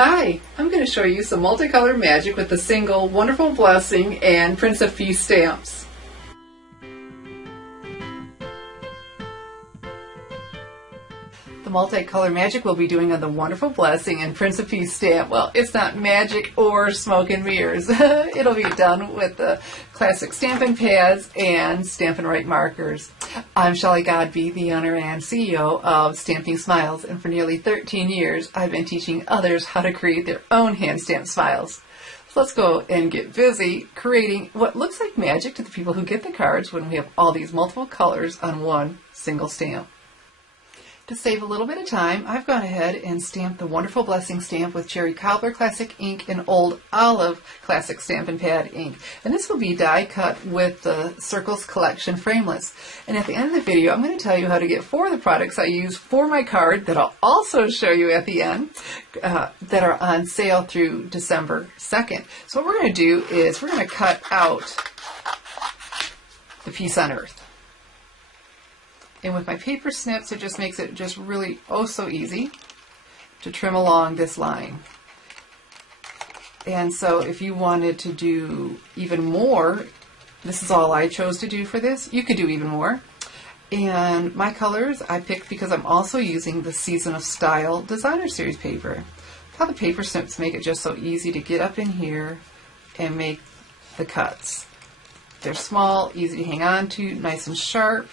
Hi, I'm going to show you some multicolor magic with the single Wonderful Blessing and Prince of Peace stamps. The multicolor magic we'll be doing on the Wonderful Blessing and Prince of Peace stamp. Well, it's not magic or smoke and mirrors. It'll be done with the classic Stampin' pads and Stampin' Right markers. I'm Shelley Godby, the owner and CEO of Stamping Smiles, and for nearly 13 years I've been teaching others how to create their own hand-stamped smiles. So let's go and get busy creating what looks like magic to the people who get the cards when we have all these multiple colors on one single stamp. To save a little bit of time, I've gone ahead and stamped the Wonderful Blessing stamp with Cherry Cobbler Classic ink and Old Olive Classic Stampin' Pad ink. And this will be die cut with the Circles Collection framelits. And at the end of the video, I'm going to tell you how to get 4 of the products I use for my card that I'll also show you at the end that are on sale through December 2nd. So what we're going to do is we're going to cut out the Peace on Earth. And with my paper snips, it just makes it just really oh so easy to trim along this line. And so if you wanted to do even more, this is all I chose to do for this. You could do even more. And my colors I picked because I'm also using the Season of Style Designer Series paper. How the paper snips make it just so easy to get up in here and make the cuts. They're small, easy to hang on to, nice and sharp.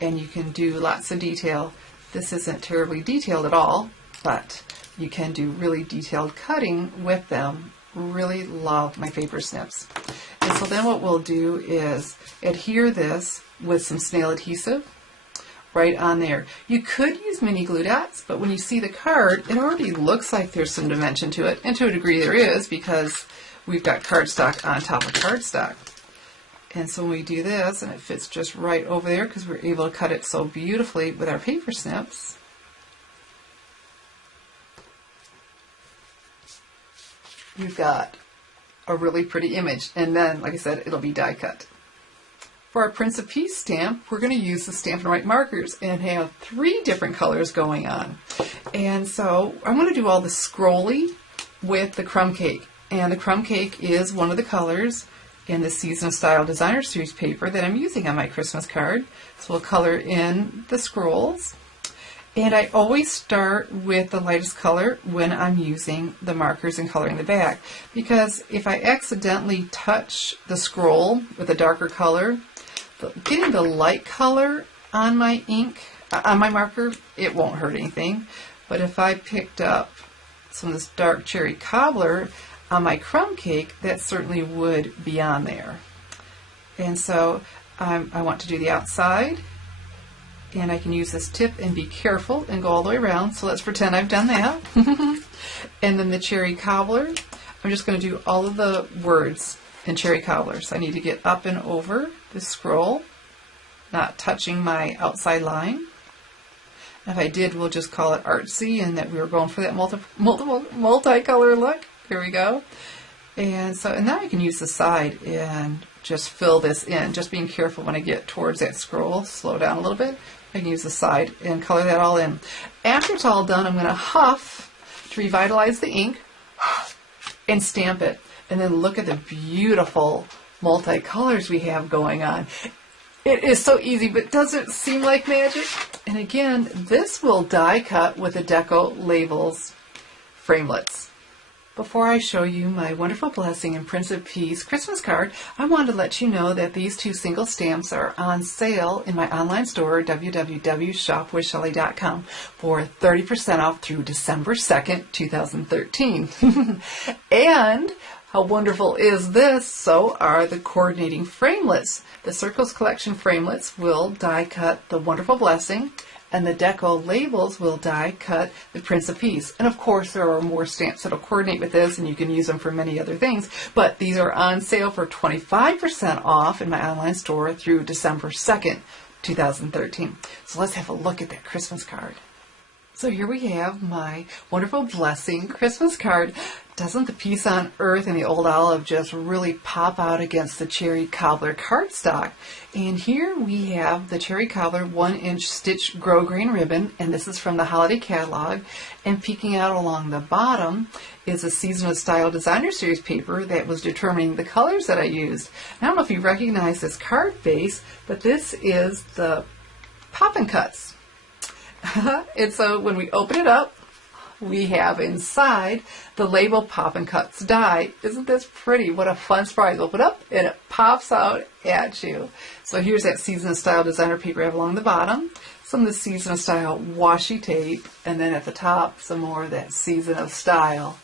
And you can do lots of detail. This isn't terribly detailed at all, but you can do really detailed cutting with them. Really love my paper snips. And so then what we'll do is adhere this with some snail adhesive right on there. You could use mini glue dots, but when you see the card, it already looks like there's some dimension to it, and to a degree there is because we've got cardstock on top of cardstock. And so when we do this, and it fits just right over there because we're able to cut it so beautifully with our paper snips, you've got a really pretty image. And then, like I said, it'll be die cut. For our Prince of Peace stamp, we're going to use the Stampin' Right markers and have 3 different colors going on. And so I'm going to do all the scrolly with the crumb cake. And the crumb cake is one of the colors in the Season of Style Designer Series paper that I'm using on my Christmas card. So we'll color in the scrolls. And I always start with the lightest color when I'm using the markers and coloring the back. Because if I accidentally touch the scroll with a darker color, getting the light color on my ink, on my marker, it won't hurt anything. But if I picked up some of this dark cherry cobbler on my crumb cake, that certainly would be on there. And so I want to do the outside, and I can use this tip and be careful and go all the way around. So let's pretend I've done that. And then the cherry cobbler, I'm just going to do all of the words in cherry cobbler. So I need to get up and over the scroll, not touching my outside line. If I did, we'll just call it artsy and that we were going for that multicolor look. Here we go. And now I can use the side and just fill this in. Just being careful when I get towards that scroll. Slow down a little bit. I can use the side and color that all in. After it's all done, I'm going to huff to revitalize the ink and stamp it. And then look at the beautiful multicolors we have going on. It is so easy, but does it seem like magic? And again, this will die cut with the Deco Labels framelits. Before I show you my Wonderful Blessing and Prince of Peace Christmas card, I wanted to let you know that these 2 single stamps are on sale in my online store, www.shopwithshelley.com, for 30% off through December 2nd, 2013. And how wonderful is this? So are the coordinating framelits. The Circles Collection framelits will die cut the Wonderful Blessing, and the Deco Labels will die cut the Prince of Peace. And of course there are more stamps that will coordinate with this, and you can use them for many other things, but these are on sale for 25% off in my online store through December 2nd, 2013. So let's have a look at that Christmas card. So here we have my Wonderful Blessing Christmas card. Doesn't the Peace on Earth and the Old Olive just really pop out against the Cherry Cobbler cardstock? And here we have the Cherry Cobbler 1-inch stitch grosgrain ribbon, and this is from the holiday catalog. And peeking out along the bottom is a Season of Style Designer Series paper that was determining the colors that I used. I don't know if you recognize this card base, but this is the Poppin' Cuts. And so when we open it up, we have inside the label Poppin' Cuts die. Isn't this pretty? What a fun surprise. Open up and it pops out at you. So here's that Season of Style designer paper I have along the bottom, some of the Season of Style washi tape, and then at the top some more of that Season of Style.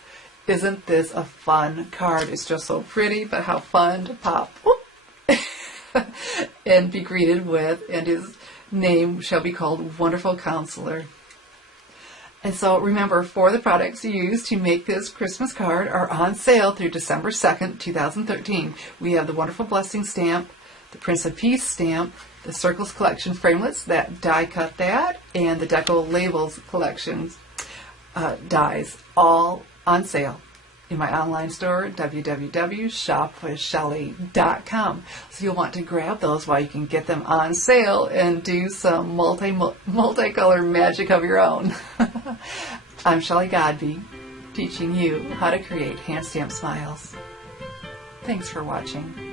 Isn't this a fun card? It's just so pretty, but how fun to pop and be greeted with, and his name shall be called Wonderful Counselor. And so remember, 4 of the products you use to make this Christmas card are on sale through December 2nd, 2013. We have the Wonderful Blessing stamp, the Prince of Peace stamp, the Circles Collection framelits that die cut that, and the Deco Labels collections dies, all on sale in my online store, www.shopwithshelley.com. So you'll want to grab those while you can get them on sale and do some multicolor magic of your own. I'm Shelley Godby, teaching you how to create hand stamp smiles. Thanks for watching.